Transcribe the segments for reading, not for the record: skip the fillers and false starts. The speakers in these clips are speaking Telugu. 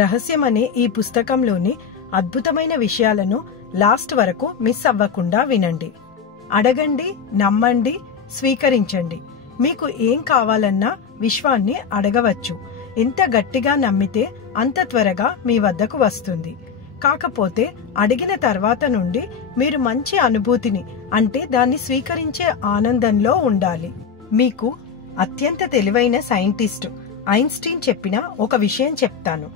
రహస్యం అనే ఈ పుస్తకంలోని అద్భుతమైన విషయాలను లాస్ట్ వరకు మిస్ అవ్వకుండా వినండి. అడగండి, నమ్మండి, స్వీకరించండి. మీకు ఏం కావాలన్నా విశ్వాన్ని అడగవచ్చు. ఎంత గట్టిగా నమ్మితే అంత త్వరగా మీ వద్దకు వస్తుంది. కాకపోతే అడిగిన తర్వాత నుండి మీరు మంచి అనుభూతిని, అంటే దాన్ని స్వీకరించే ఆనందంలో ఉండాలి. మీకు అత్యంత తెలివైన సైంటిస్ట్ ఐన్స్టీన్ చెప్పిన ఒక విషయం చెప్తాను.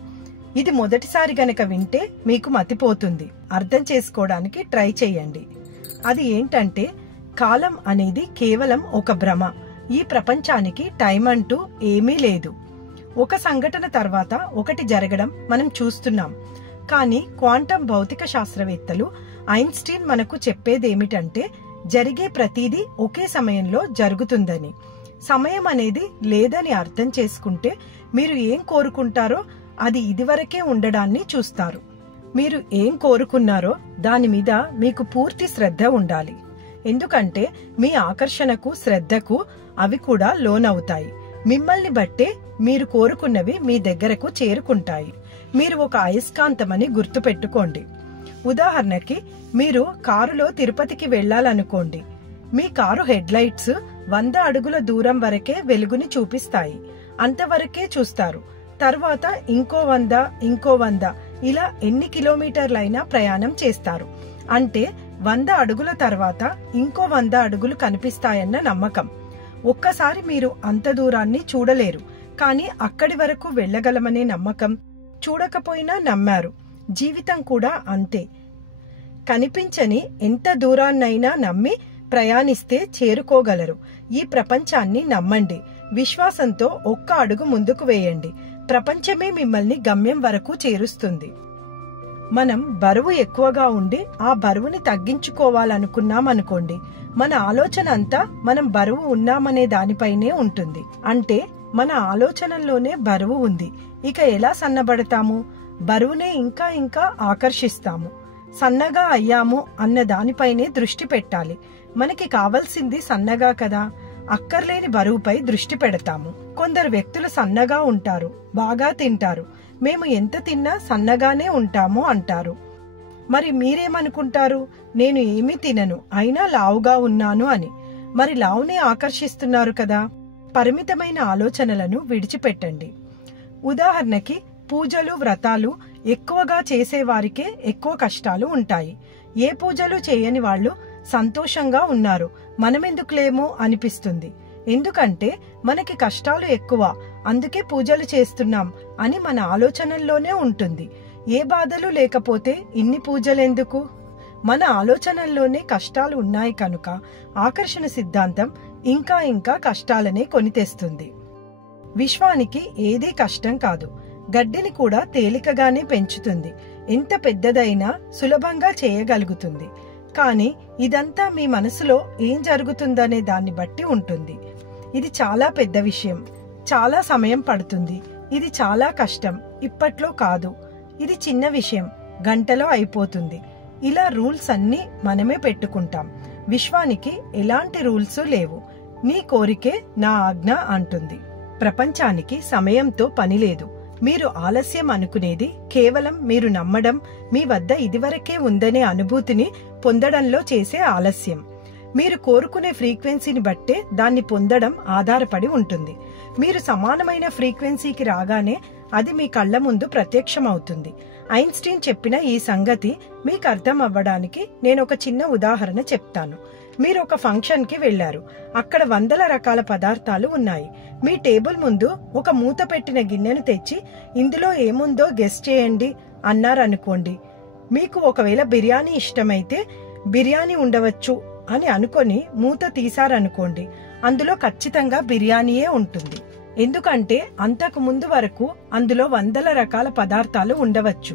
ఇది మొదటిసారి గనక వింటే మీకు మతిపోతుంది. అర్థం చేసుకోవడానికి ట్రై చేయండి. అది ఏంటంటే, కాలం అనేది కేవలం ఒక భ్రమ. ఈ ప్రపంచానికి టైం అంటూ ఏమీ లేదు. ఒక సంఘటన తర్వాత ఒకటి జరగడం మనం చూస్తున్నాం. కానీ క్వాంటం భౌతిక శాస్త్రవేత్తలు ఐన్స్టీన్ మనకు చెప్పేదేమిటంటే, జరిగే ప్రతిదీ ఒకే సమయంలో జరుగుతుందని. సమయం అనేది లేదని అర్థం చేసుకుంటే మీరు ఏం కోరుకుంటారో అది ఇదివరకే ఉండడాన్ని చూస్తారు. మీరు ఏం కోరుకున్నారో దాని మీద మీకు పూర్తి శ్రద్ధ ఉండాలి. ఎందుకంటే మీ ఆకర్షణకు, శ్రద్ధకు అవి కూడా లోనవుతాయి. మిమ్మల్ని బట్టే మీరు కోరుకున్నవి మీ దగ్గరకు చేరుకుంటాయి. మీరు ఒక అయస్కాంతమని గుర్తు పెట్టుకోండి. ఉదాహరణకి, మీరు కారులో తిరుపతికి వెళ్లాలనుకోండి. మీ కారు హెడ్ లైట్స్ 100 అడుగుల దూరం వరకే వెలుగుని చూపిస్తాయి. అంతవరకే చూస్తారు. తర్వాత ఇంకో 100, ఇంకో 100, ఇలా ఎన్ని కిలోమీటర్లైనా ప్రయాణం చేస్తారు. అంటే 100 అడుగుల తర్వాత ఇంకో 100 అడుగులు కనిపిస్తాయన్న నమ్మకం. ఒక్కసారి మీరు అంత దూరాన్ని చూడలేరు, కానీ అక్కడి వరకు వెళ్లగలమనే నమ్మకం. చూడకపోయినా నమ్మారు. జీవితం కూడా అంతే. కనిపించని ఎంత దూరాన్నైనా నమ్మి ప్రయాణిస్తే చేరుకోగలరు. ఈ ప్రపంచాన్ని నమ్మండి. విశ్వాసంతో ఒక్క అడుగు ముందుకు వేయండి. ప్రపంచమే మిమ్మల్ని గమ్యం వరకు చేరుస్తుంది. మనం బరువు ఎక్కువగా ఉండి ఆ బరువుని తగ్గించుకోవాలనుకున్నాం అనుకోండి, మన ఆలోచన అంతా మనం బరువు ఉన్నామనే దానిపైనే ఉంటుంది. అంటే మన ఆలోచనల్లోనే బరువు ఉంది. ఇక ఎలా సన్నబడతాము? బరువునే ఇంకా ఇంకా ఆకర్షిస్తాము. సన్నగా అయ్యాము అన్న దానిపైనే దృష్టి పెట్టాలి. మనకి కావాల్సింది సన్నగా కదా, అక్కర్లేని బరువుపై దృష్టి పెడతాము. కొందరు వ్యక్తులు సన్నగా ఉంటారు, బాగా తింటారు. మేము ఎంత తిన్నా సన్నగానే ఉంటాము అంటారు. మరి మీరేమనుకుంటారు? నేను ఏమీ తినను, అయినా లావుగా ఉన్నాను అని. మరి లావునే ఆకర్షిస్తున్నారు కదా. పరిమితమైన ఆలోచనలను విడిచిపెట్టండి. ఉదాహరణకి, పూజలు, వ్రతాలు ఎక్కువగా చేసేవారికే ఎక్కువ కష్టాలు ఉంటాయి. ఏ పూజలు చేయని వాళ్ళు సంతోషంగా ఉన్నారు, మనమెందుకులేమో అనిపిస్తుంది. ఎందుకంటే మనకి కష్టాలు ఎక్కువ, అందుకే పూజలు చేస్తున్నాం అని మన ఆలోచనల్లోనే ఉంటుంది. ఏ బాధలు లేకపోతే ఇన్ని పూజలెందుకు? మన ఆలోచనల్లోనే కష్టాలు ఉన్నాయి కనుక ఆకర్షణ సిద్ధాంతం ఇంకా ఇంకా కష్టాలనే కొని తెస్తుంది. విశ్వానికి ఏదీ కష్టం కాదు. గడ్డిని కూడా తేలికగానే పెంచుతుంది. ఎంత పెద్దదైనా సులభంగా చేయగలుగుతుంది. కానీ ఇదంతా మీ మనసులో ఏం జరుగుతుందనే దాన్ని బట్టి ఉంటుంది. ఇది చాలా పెద్ద విషయం, చాలా సమయం పడుతుంది. ఇది చాలా కష్టం, ఇప్పట్లో కాదు. ఇది చిన్న విషయం, గంటలో అయిపోతుంది. ఇలా రూల్స్ అన్నీ మనమే పెట్టుకుంటాం. విశ్వానికి ఎలాంటి రూల్స్ లేవు. నీ కోరికే నా ఆజ్ఞ అంటుంది. ప్రపంచానికి సమయంతో పని లేదు. మీరు ఆలస్యం అనుకునేది కేవలం మీరు నమ్మడం, మీ వద్ద ఇదివరకే ఉందనే అనుభూతిని పొందడంలో చేసే ఆలస్యం. మీరు కోరుకునే ఫ్రీక్వెన్సీని బట్టే దాన్ని పొందడం ఆధారపడి ఉంటుంది. మీరు సమానమైన ఫ్రీక్వెన్సీకి రాగానే అది మీ కళ్ల ముందు ప్రత్యక్షమవుతుంది. ఐన్స్టీన్ చెప్పిన ఈ సంగతి మీకు అర్థం అవ్వడానికి నేను ఒక చిన్న ఉదాహరణ చెప్తాను. మీరు ఒక ఫంక్షన్ కి వెళ్లారు. అక్కడ వందల రకాల పదార్థాలు ఉన్నాయి. మీ టేబుల్ ముందు ఒక మూత పెట్టిన గిన్నెను తెచ్చి ఇందులో ఏముందో గెస్ చేయండి అన్నారనుకోండి. మీకు ఒకవేళ బిర్యానీ ఇష్టమైతే బిర్యానీ ఉండవచ్చు అని అనుకొని మూత తీశారనుకోండి, అందులో ఖచ్చితంగా బిర్యానీయే ఉంటుంది. ఎందుకంటే అంతకు ముందు వరకు అందులో వందల రకాల పదార్థాలు ఉండవచ్చు.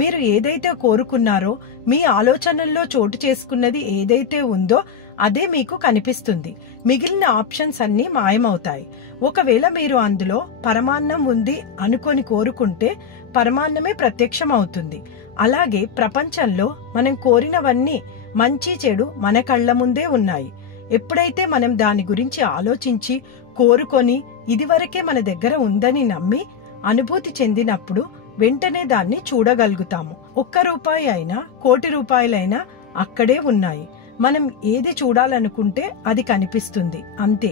మీరు ఏదైతే కోరుకున్నారో, మీ ఆలోచనల్లో చోటు చేసుకున్నది ఏదైతే ఉందో అదే మీకు కనిపిస్తుంది. మిగిలిన ఆప్షన్స్ అన్నీ మాయమవుతాయి. ఒకవేళ మీరు అందులో పరమాన్నం ఉంది అనుకొని కోరుకుంటే పరమాన్నమే ప్రత్యక్షం అవుతుంది. అలాగే ప్రపంచంలో మనం కోరినవన్నీ మంచి చెడు మన కళ్ల ముందే ఉన్నాయి. ఎప్పుడైతే మనం దాని గురించి ఆలోచించి కోరుకొని ఇదివరకే మన దగ్గర ఉందని నమ్మి అనుభూతి చెందినప్పుడు వెంటనే దాన్ని చూడగలుగుతాము. 1 రూపాయి అయినా, కోటి రూపాయలైనా అక్కడే ఉన్నాయి. మనం ఏది చూడాలనుకుంటే అది కనిపిస్తుంది, అంతే.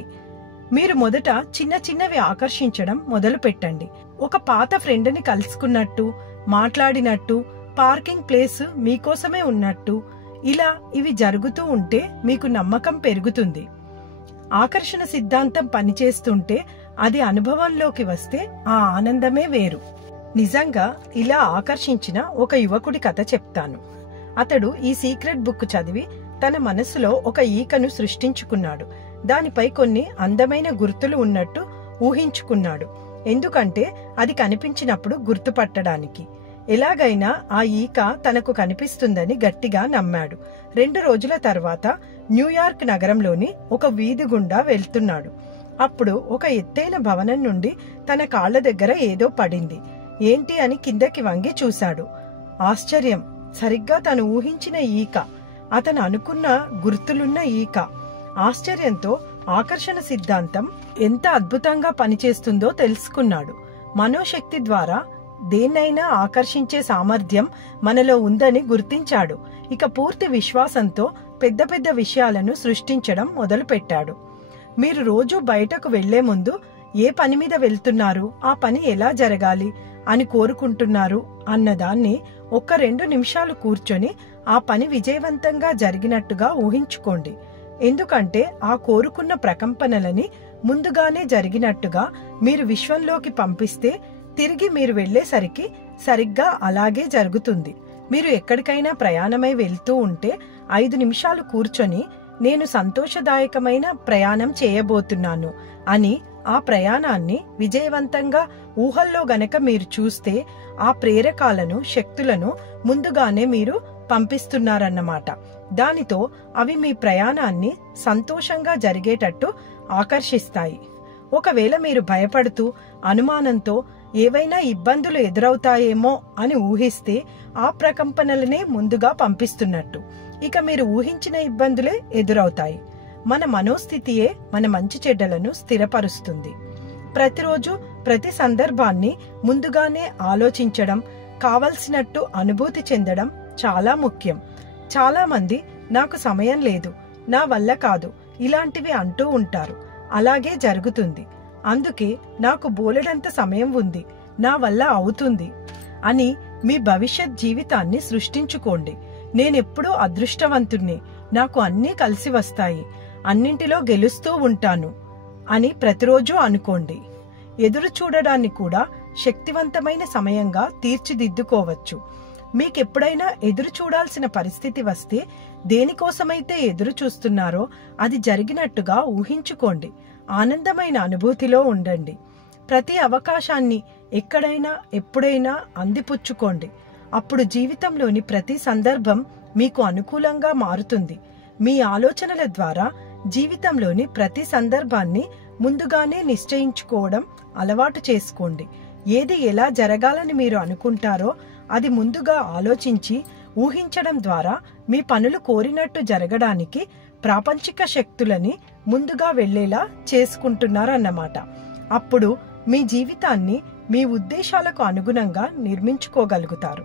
మీరు మొదట చిన్న చిన్నవి ఆకర్షించడం మొదలు పెట్టండి. ఒక పాత ఫ్రెండ్ని కలుసుకున్నట్టు, మాట్లాడినట్టు, పార్కింగ్ ప్లేస్ మీకోసమే ఉన్నట్టు, ఇలా ఇవి జరుగుతూ ఉంటే మీకు నమ్మకం పెరుగుతుంది. ఆకర్షణ సిద్ధాంతం పనిచేస్తుంటే అది అనుభవంలోకి వస్తే ఆ ఆనందమే వేరు. నిజంగా ఇలా ఆకర్షించిన ఒక యువకుడి కథ చెప్తాను. అతడు ఈ సీక్రెట్ బుక్ చదివి తన మనసులో ఒక ఈకను సృష్టించుకున్నాడు. దానిపై కొన్ని అందమైన గుర్తులు ఉన్నట్టు ఊహించుకున్నాడు. ఎందుకంటే అది కనిపించినప్పుడు గుర్తుపట్టడానికి. ఎలాగైనా ఆ ఈక తనకు కనిపిస్తుందని గట్టిగా నమ్మాడు. 2 రోజుల తర్వాత న్యూయార్క్ నగరంలోని ఒక వీధి గుండా వెళ్తున్నాడు. అప్పుడు ఒక ఎత్తైన భవనం నుండి తన కాళ్ల దగ్గర ఏదో పడింది. ఏంటి అని కిందకి వంగి చూశాడు. ఆశ్చర్యం! సరిగ్గా తను ఊహించిన ఈక, అతను అనుకున్న గుర్తులున్న ఈక. ఆశ్చర్యంతో ఆకర్షణ సిద్ధాంతం ఎంత అద్భుతంగా పనిచేస్తుందో తెలుసుకున్నాడు. మనోశక్తి ద్వారా దేన్నైనా ఆకర్షించే సామర్థ్యం మనలో ఉందని గుర్తించాడు. ఇక పూర్తి విశ్వాసంతో పెద్ద పెద్ద విషయాలను సృష్టించడం మొదలుపెట్టాడు. మీరు రోజు బయటకు వెళ్లే ముందు ఏ పని మీద వెళ్తున్నారు, ఆ పని ఎలా జరగాలి అని కోరుకుంటున్నారు అన్నదాన్ని 1-2 నిమిషాలు కూర్చొని ఆ పని విజయవంతంగా జరిగినట్టుగా ఊహించుకోండి. ఎందుకంటే ఆ కోరుకున్న ప్రకంపనలని ముందుగానే జరిగినట్టుగా మీరు విశ్వంలోకి పంపిస్తే తిరిగి మీరు వెళ్లేసరికి సరిగ్గా అలాగే జరుగుతుంది. మీరు ఎక్కడికైనా ప్రయాణమై వెళ్తూ ఉంటే 5 నిమిషాలు కూర్చొని నేను సంతోషదాయకమైన ప్రయాణం చేయబోతున్నాను అని ఆ ప్రయాణాన్ని విజయవంతంగా ఊహల్లో గనక మీరు చూస్తే ఆ ప్రేరకాలను, శక్తులను ముందుగానే మీరు పంపిస్తున్నారన్నమాట. దానితో అవి మీ ప్రయాణాన్ని సంతోషంగా జరిగేటట్టు ఆకర్షిస్తాయి. ఒకవేళ మీరు భయపడుతూ అనుమానంతో ఏవైనా ఇబ్బందులు ఎదురవుతాయేమో అని ఊహిస్తే ఆ ప్రకంపనలనే ముందుగా పంపిస్తున్నట్టు. ఇక మీరు ఊహించిన ఇబ్బందులే ఎదురవుతాయి. మన మనోస్థితియే మన మంచి చెడ్డలను స్థిరపరుస్తుంది. ప్రతిరోజు ప్రతి సందర్భాన్ని ముందుగానే ఆలోచించడం, కావలసినట్టు అనుభూతి చెందడం చాలా ముఖ్యం. చాలా మంది నాకు సమయం లేదు, నా వల్ల కాదు ఇలాంటివి అంటూ ఉంటారు. అలాగే జరుగుతుంది. అందుకే నాకు బోలెడంత సమయం ఉంది, నా వల్ల అవుతుంది అని మీ భవిష్యత్ జీవితాన్ని సృష్టించుకోండి. నేనెప్పుడూ అదృష్టవంతుణ్ణి, నాకు అన్నీ కలిసి వస్తాయి, అన్నింటిలో గెలుస్తూ ఉంటాను అని ప్రతిరోజు అనుకోండి. ఎదురు చూడడాన్ని కూడా శక్తివంతమైన సమయంగా తీర్చిదిద్దుకోవచ్చు. మీకెప్పుడైనా ఎదురు చూడాల్సిన పరిస్థితి వస్తే దేనికోసమైతే ఎదురు చూస్తున్నారో అది జరిగినట్టుగా ఊహించుకోండి. ఆనందమైన అనుభూతిలో ఉండండి. ప్రతి అవకాశాన్ని ఎక్కడైనా ఎప్పుడైనా అందిపుచ్చుకోండి. అప్పుడు జీవితంలోని ప్రతి సందర్భం మీకు అనుకూలంగా మారుతుంది. మీ ఆలోచనల ద్వారా జీవితంలోని ప్రతి సందర్భాన్ని ముందుగానే నిశ్చయించుకోవడం అలవాటు చేసుకోండి. ఏది ఎలా జరగాలని మీరు అనుకుంటారో అది ముందుగా ఆలోచించి ఊహించడం ద్వారా మీ పనులు కోరినట్టు జరగడానికి ప్రాపంచిక శక్తులని ముందుగా వెళ్లేలా చేసుకుంటున్నారన్నమాట. అప్పుడు మీ జీవితాన్ని మీ ఉద్దేశాలకు అనుగుణంగా నిర్మించుకోగలుగుతారు.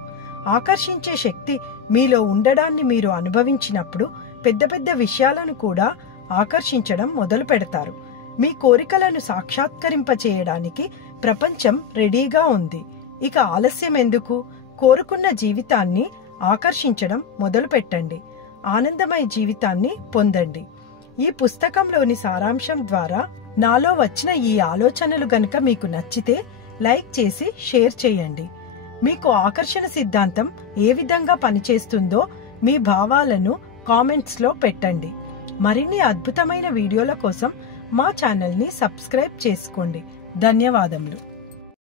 ఆకర్షించే శక్తి మీలో ఉండడాన్ని మీరు అనుభవించినప్పుడు పెద్ద పెద్ద విషయాలను కూడా ఆకర్షించడం మొదలు పెడతారు. మీ కోరికలను సాక్షాత్కరింపచేయడానికి ప్రపంచం రెడీగా ఉంది. ఇక ఆలస్యం ఎందుకు? కోరుకున్న జీవితాన్ని ఆకర్షించడం మొదలు పెట్టండి. ఆనందమయ జీవితాన్ని పొందండి. ఈ పుస్తకంలోని సారాంశం ద్వారా నాలో వచ్చిన ఈ ఆలోచనలు గనుక మీకు నచ్చితే లైక్ చేసి షేర్ చేయండి. మీకు ఆకర్షణ సిద్ధాంతం ఏ విధంగా పనిచేస్తుందో మీ భావాలను కామెంట్స్ లో పెట్టండి. మరిన్ని అద్భుతమైన వీడియోల కోసం మా ఛానల్ ని సబ్స్క్రైబ్ చేసుకోండి. ధన్యవాదములు.